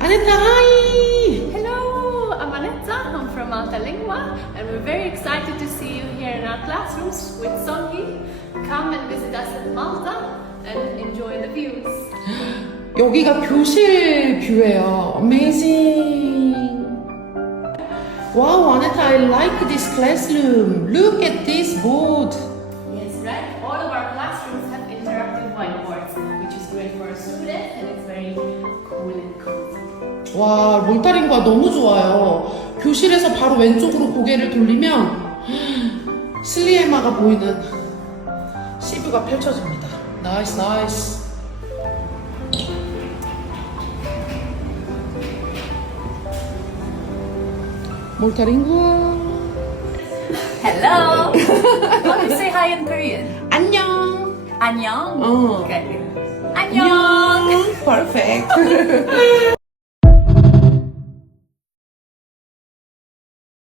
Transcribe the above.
Aneta, hi! Hello, I'm Anetta. I'm from Malta Lingua, and we're very excited to see you here in our classrooms with Songi. Come and visit us in Malta and enjoy the views. 여기가 교실 뷰예요. Amazing. Wow, Aneta, I like this classroom. Look at this board. Yes, right? All of our classrooms have interactive whiteboards, which is great for our students, and it's very cool and cozy. 와, 몰타링과 너무 좋아요. 교실에서 바로 왼쪽으로 고개를 돌리면 슬리에마가 보이는 시뷰가 펼쳐집니다. 나이스, 나이스. 몰타링과 Hello! How do you say hi in Korean? 안녕. Annyeong? 어. Okay. Annyeong! Perfect.